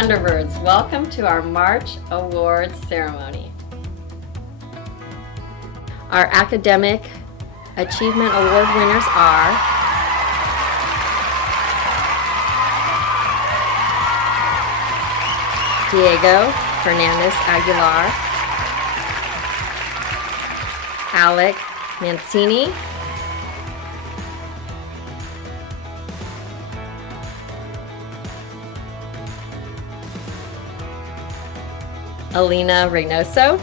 Thunderbirds, welcome to our March Awards ceremony. Our Academic Achievement Award winners are Diego Fernandez Aguilar, Alec Mancini, Alina Reynoso,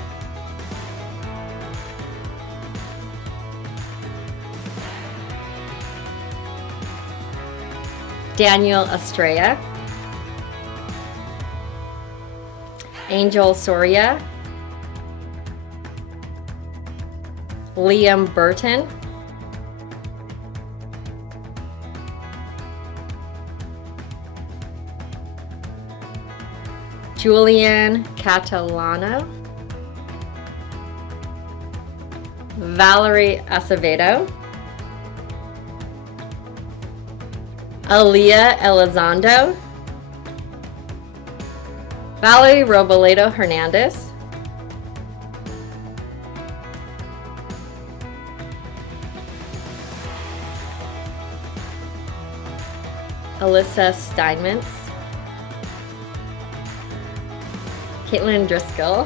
Daniel Estrella, Angel Soria, Liam Burton, Julian Catalano, Valerie Acevedo, Aaliyah Elizondo, Valerie Robledo Hernandez, Alyssa Steinmetz, Caitlin Driscoll,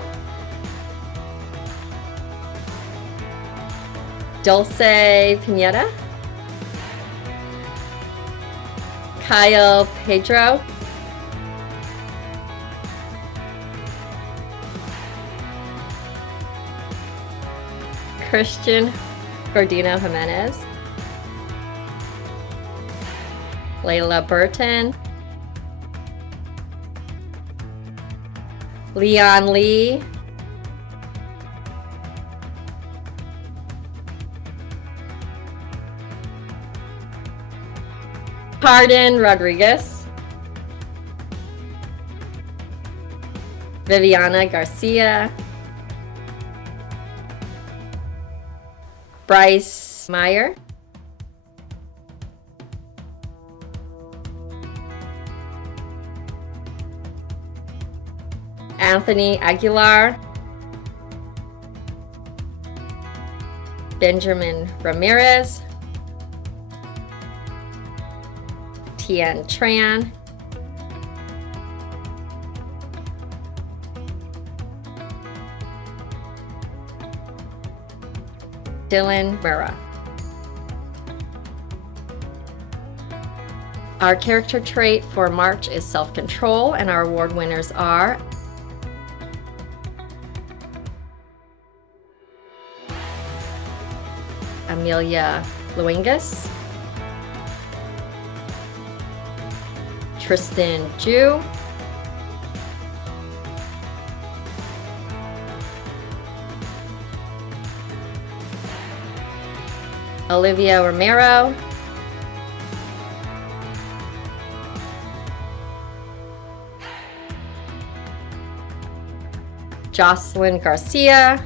Dulce Pineda, Kyle Pedro, Christian Gordino Jimenez, Layla Burton, Leon Lee, Pardon Rodriguez, Viviana Garcia, Bryce Meyer, Anthony Aguilar, Benjamin Ramirez, Tian Tran, Dylan Murrah. Our character trait for March is self-control, and our award winners are Amelia Luengas, Tristan Ju, Olivia Romero, Jocelyn Garcia,